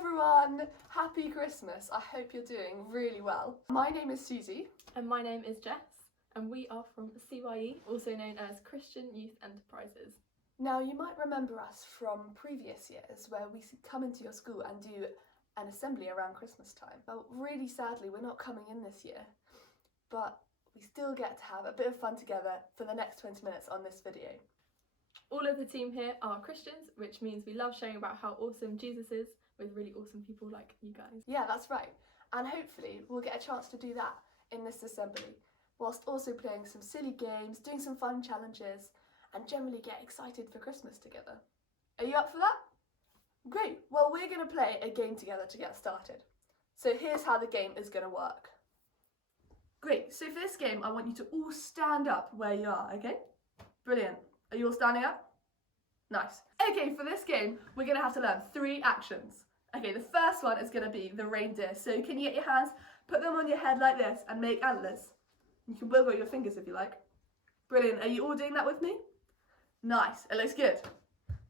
everyone! Happy Christmas! I hope you're doing really well. My name is Susie. And my name is Jess, and we are from CYE, also known as Christian Youth Enterprises. Now, you might remember us from previous years where we come into your school and do an assembly around Christmas time. But really sadly, we're not coming in this year, but we still get to have a bit of fun together for the next 20 minutes on this video. All of the team here are Christians, which means we love sharing about how awesome Jesus is with really awesome people like you guys. Yeah, that's right. And hopefully we'll get a chance to do that in this assembly, whilst also playing some silly games, doing some fun challenges, and generally get excited for Christmas together. Are you up for that? Great. Well, we're going to play a game together to get started. So here's how the game is going to work. Great. So for this game, I want you to all stand up where you are, okay? Brilliant. Are you all standing up? Nice. Okay, for this game, we're going to have to learn 3 actions. Okay, the first one is going to be the reindeer. So can you get your hands, put them on your head like this and make antlers? You can wiggle your fingers if you like. Brilliant. Are you all doing that with me? Nice. It looks good.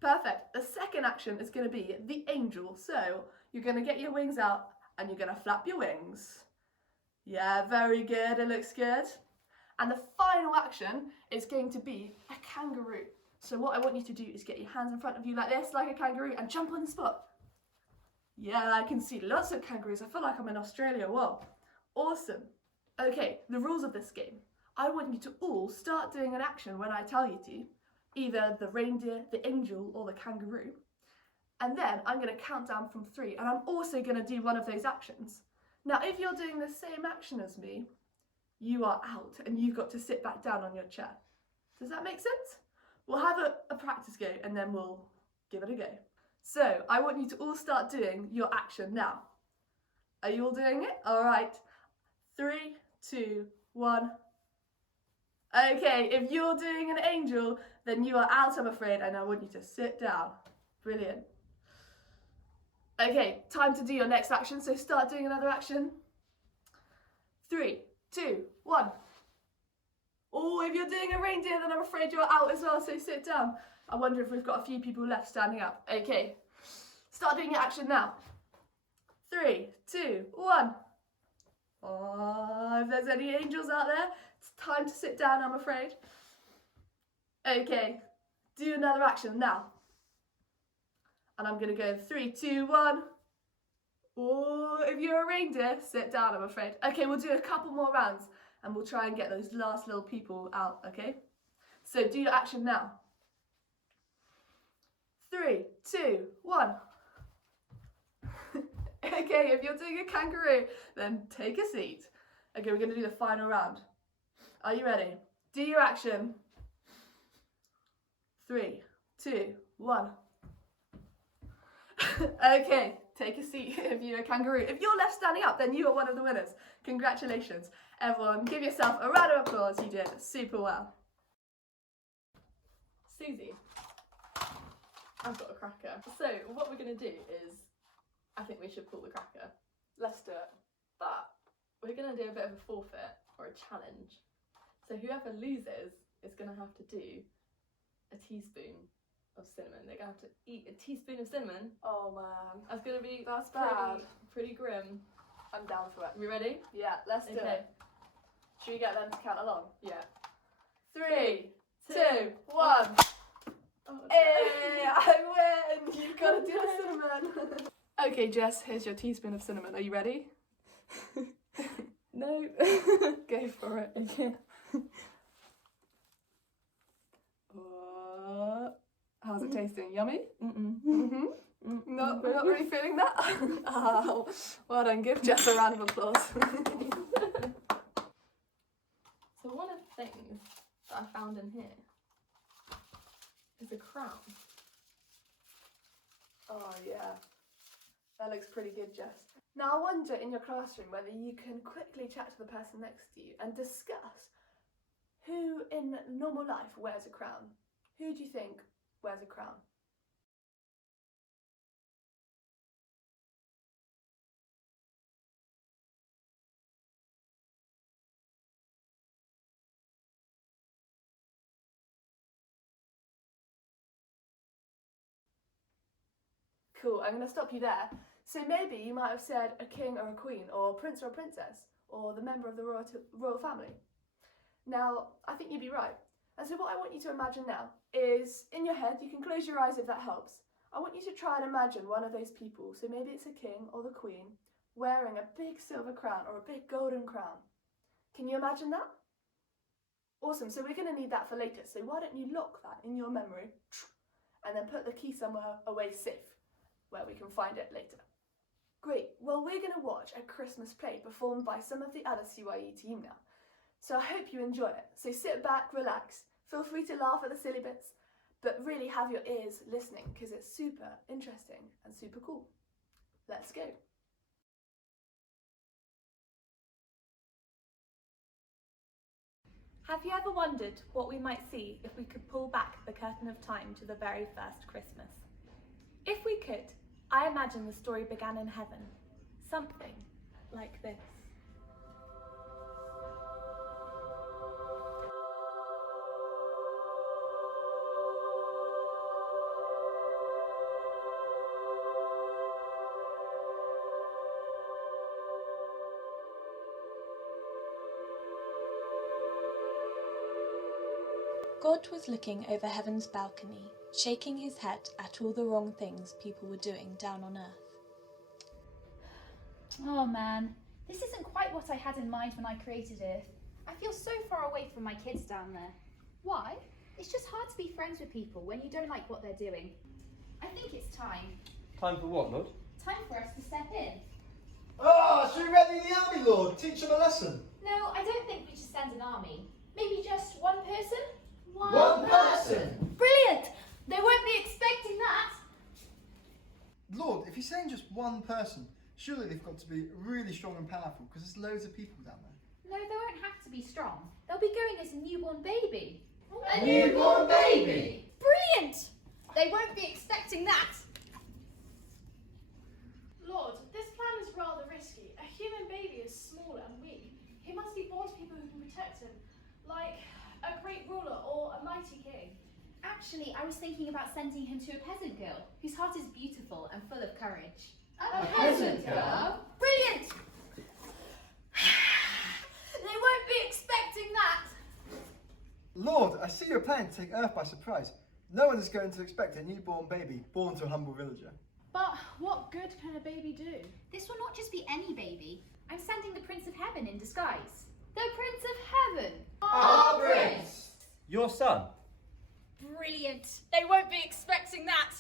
Perfect. The second action is going to be the angel. So you're going to get your wings out and you're going to flap your wings. Yeah, very good. It looks good. And the final action is going to be a kangaroo. So what I want you to do is get your hands in front of you like this, like a kangaroo, and jump on the spot. Yeah, I can see lots of kangaroos. I feel like I'm in Australia. Whoa. Awesome. Okay, the rules of this game. I want you to all start doing an action when I tell you to. Either the reindeer, the angel, or the kangaroo. And then I'm going to count down from 3, and I'm also going to do one of those actions. Now, if you're doing the same action as me, you are out, and you've got to sit back down on your chair. Does that make sense? We'll have a practice go, and then we'll give it a go. So, I want you to all start doing your action now. Are you all doing it? All right. 3, 2, 1. Okay, if you're doing an angel, then you are out, I'm afraid, and I want you to sit down. Brilliant. Okay, time to do your next action, so start doing another action. 3, 2, 1. Oh, if you're doing a reindeer, then I'm afraid you're out as well, so sit down. I wonder if we've got a few people left standing up. Okay, start doing your action now. 3, 2, 1. Oh, if there's any angels out there, it's time to sit down, I'm afraid. Okay, do another action now. And I'm going to go 3, 2, 1. Oh, if you're a reindeer, sit down, I'm afraid. Okay, we'll do a couple more rounds and we'll try and get those last little people out, okay? So do your action now. 3, 2, 1. Okay, if you're doing a kangaroo, then take a seat. Okay, we're going to do the final round. Are you ready? Do your action. 3, 2, 1. Okay, take a seat if you're a kangaroo. If you're left standing up, then you are one of the winners. Congratulations. Everyone, give yourself a round of applause. You did super well. Susie, I've got a cracker. So what we're going to do is, I think we should pull the cracker. Let's do it. But we're going to do a bit of a forfeit or a challenge. So whoever loses is going to have to do a teaspoon of cinnamon. They're going to have to eat a teaspoon of cinnamon. Oh man, That's going to be bad. pretty grim. I'm down for it. We ready? Yeah, let's do it. Should we get them to count along? Yeah. 3, 2, 1. Oh, Hey, I win! You've got to do the cinnamon. Okay, Jess, here's your teaspoon of cinnamon. Are you ready? No. Go for it. Okay. How's it tasting? Yummy? Mm-mm. Not really feeling that? Oh, well done. Give Jess a round of applause. So one of the things that I found in here is a crown. Oh yeah, that looks pretty good, Jess. Now I wonder in your classroom whether you can quickly chat to the person next to you and discuss who in normal life wears a crown. Who do you think wears a crown? Cool, I'm going to stop you there. So maybe you might have said a king or a queen, or a prince or a princess, or the member of the royal family. Now, I think you'd be right. And so what I want you to imagine now is, in your head, you can close your eyes if that helps. I want you to try and imagine one of those people, so maybe it's a king or the queen, wearing a big silver crown or a big golden crown. Can you imagine that? Awesome, so we're going to need that for later, so why don't you lock that in your memory and then put the key somewhere away safe, where we can find it later. Great, well we're going to watch a Christmas play performed by some of the other CYE team now. So I hope you enjoy it. So sit back, relax, feel free to laugh at the silly bits, but really have your ears listening because it's super interesting and super cool. Let's go. Have you ever wondered what we might see if we could pull back the curtain of time to the very first Christmas? If we could, I imagine the story began in heaven, something like this. God was looking over heaven's balcony, shaking his head at all the wrong things people were doing down on earth. Oh man, this isn't quite what I had in mind when I created Earth. I feel so far away from my kids down there. Why? It's just hard to be friends with people when you don't like what they're doing. I think it's time. Time for what, Lord? Time for us to step in. Ah, should we ready the army, Lord? Teach them a lesson. No, I don't think we should send an army. Maybe just one person? One person! Brilliant! They won't be expecting that. Lord, if you're saying just one person, surely they've got to be really strong and powerful because there's loads of people down there. No, they won't have to be strong. They'll be going as a newborn baby. A newborn baby? Brilliant! They won't be expecting that. Lord, this plan is rather risky. A human baby is small and weak. He must be born to people who can protect him, like a great ruler or a mighty king. Actually, I was thinking about sending him to a peasant girl whose heart is beautiful and full of courage. A peasant girl? Brilliant! They won't be expecting that. Lord, I see you're planning to take Earth by surprise. No one is going to expect a newborn baby born to a humble villager. But what good can a baby do? This will not just be any baby. I'm sending the Prince of Heaven in disguise. The Prince of Heaven! Our Prince! Your son? Brilliant! They won't be expecting that.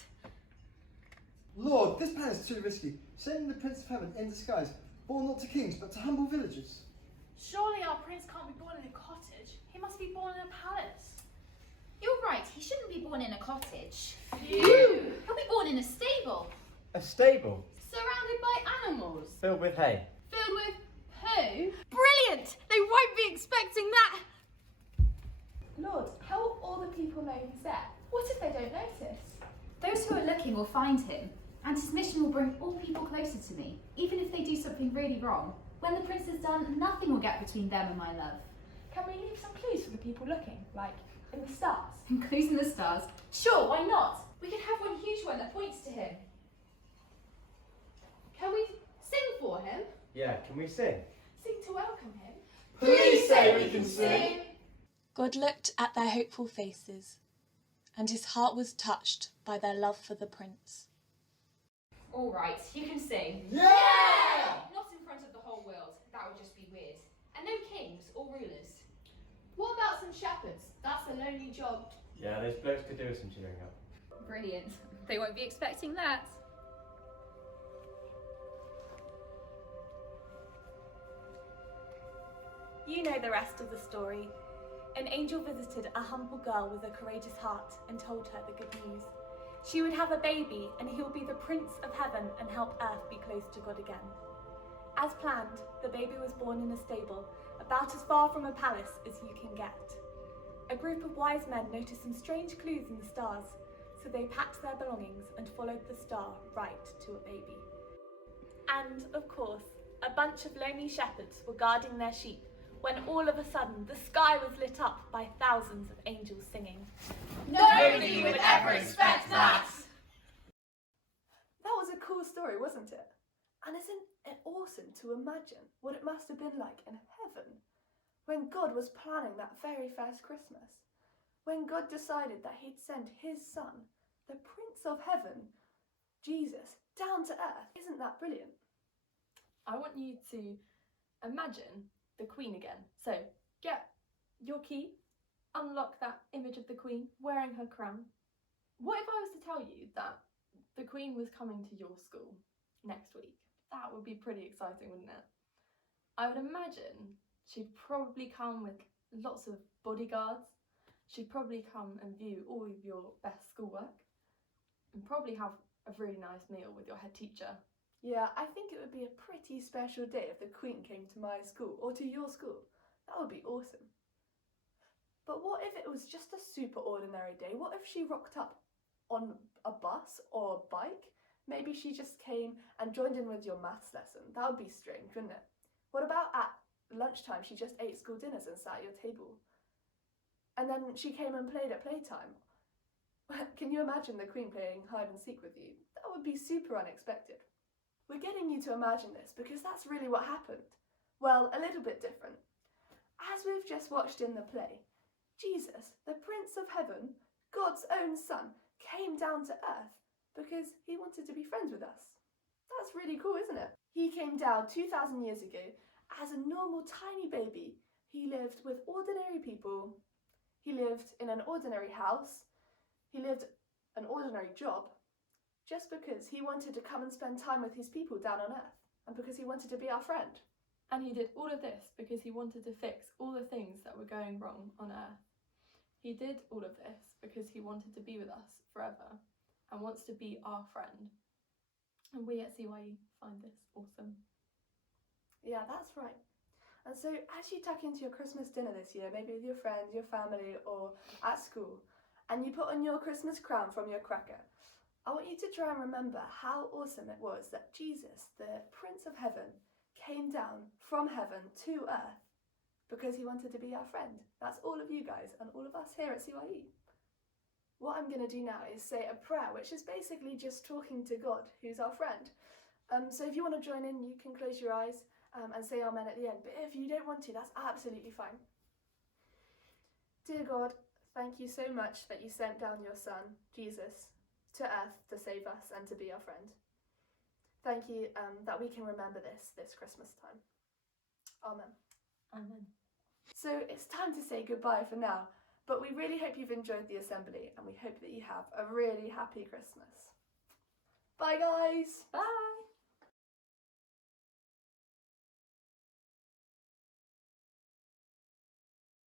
Lord, this plan is too risky. Sending the Prince of Heaven in disguise, born not to kings but to humble villagers. Surely our prince can't be born in a cottage. He must be born in a palace. You're right, he shouldn't be born in a cottage. You! He'll be born in a stable. A stable? Surrounded by animals. Filled with hay? Filled with poo. Brilliant! They won't be expecting that. Lord, how will all the people know he's there? What if they don't notice? Those who are looking will find him, and his mission will bring all people closer to me, even if they do something really wrong. When the prince is done, nothing will get between them and my love. Can we leave some clues for the people looking, like in the stars? Clues in the stars? Sure, why not? We could have one huge one that points to him. Can we sing for him? Yeah, can we sing? Sing to welcome him? Please say we can sing. God looked at their hopeful faces, and his heart was touched by their love for the prince. All right, you can sing. Yeah! Not in front of the whole world. That would just be weird. And no kings or rulers. What about some shepherds? That's a lonely job. Yeah, those blokes could do with some cheering up. Brilliant. They won't be expecting that. You know the rest of the story. An angel visited a humble girl with a courageous heart and told her the good news. She would have a baby and he will be the Prince of Heaven and help Earth be close to God again. As planned, the baby was born in a stable, about as far from a palace as you can get. A group of wise men noticed some strange clues in the stars, so they packed their belongings and followed the star right to a baby. And, of course, a bunch of lonely shepherds were guarding their sheep when all of a sudden the sky was lit up by thousands of angels singing. Nobody would ever expect that! That was a cool story. story, wasn't it? And isn't it awesome to imagine what it must have been like in heaven when God was planning that very first Christmas? When God decided that he'd send his son, the Prince of Heaven, Jesus, down to earth. Isn't that brilliant? I want you to imagine the Queen again. So get your key, unlock that image of the Queen wearing her crown. What if I was to tell you that the Queen was coming to your school next week? That would be pretty exciting, wouldn't it? I would imagine she'd probably come with lots of bodyguards. She'd probably come and view all of your best schoolwork and probably have a really nice meal with your head teacher. Yeah, I think it would be a pretty special day if the Queen came to my school or to your school. That would be awesome. But what if it was just a super ordinary day? What if she rocked up on a bus or a bike? Maybe she just came and joined in with your maths lesson. That would be strange, wouldn't it? What about at lunchtime she just ate school dinners and sat at your table? And then she came and played at playtime. Can you imagine the Queen playing hide and seek with you? That would be super unexpected. We're getting you to imagine this because that's really what happened. Well, a little bit different. As we've just watched in the play, Jesus, the Prince of Heaven, God's own son, came down to earth because he wanted to be friends with us. That's really cool, isn't it? He came down 2,000 years ago as a normal tiny baby. He lived with ordinary people. He lived in an ordinary house. He lived an ordinary job just because he wanted to come and spend time with his people down on earth and because he wanted to be our friend. And he did all of this because he wanted to fix all the things that were going wrong on earth. He did all of this because he wanted to be with us forever and wants to be our friend. And we at CYE find this awesome. Yeah, that's right. And so as you tuck into your Christmas dinner this year, maybe with your friends, your family, or at school, and you put on your Christmas crown from your cracker, I want you to try and remember how awesome it was that Jesus, the Prince of Heaven, came down from heaven to earth because he wanted to be our friend. That's all of you guys and all of us here at CYE. What I'm going to do now is say a prayer, which is basically just talking to God, who's our friend. So if you want to join in, you can close your eyes and say amen at the end. But if you don't want to, that's absolutely fine. Dear God, thank you so much that you sent down your son, Jesus, to earth to save us and to be our friend. Thank you that we can remember this Christmas time. Amen. Amen. So it's time to say goodbye for now, but we really hope you've enjoyed the assembly and we hope that you have a really happy Christmas. Bye guys! Bye!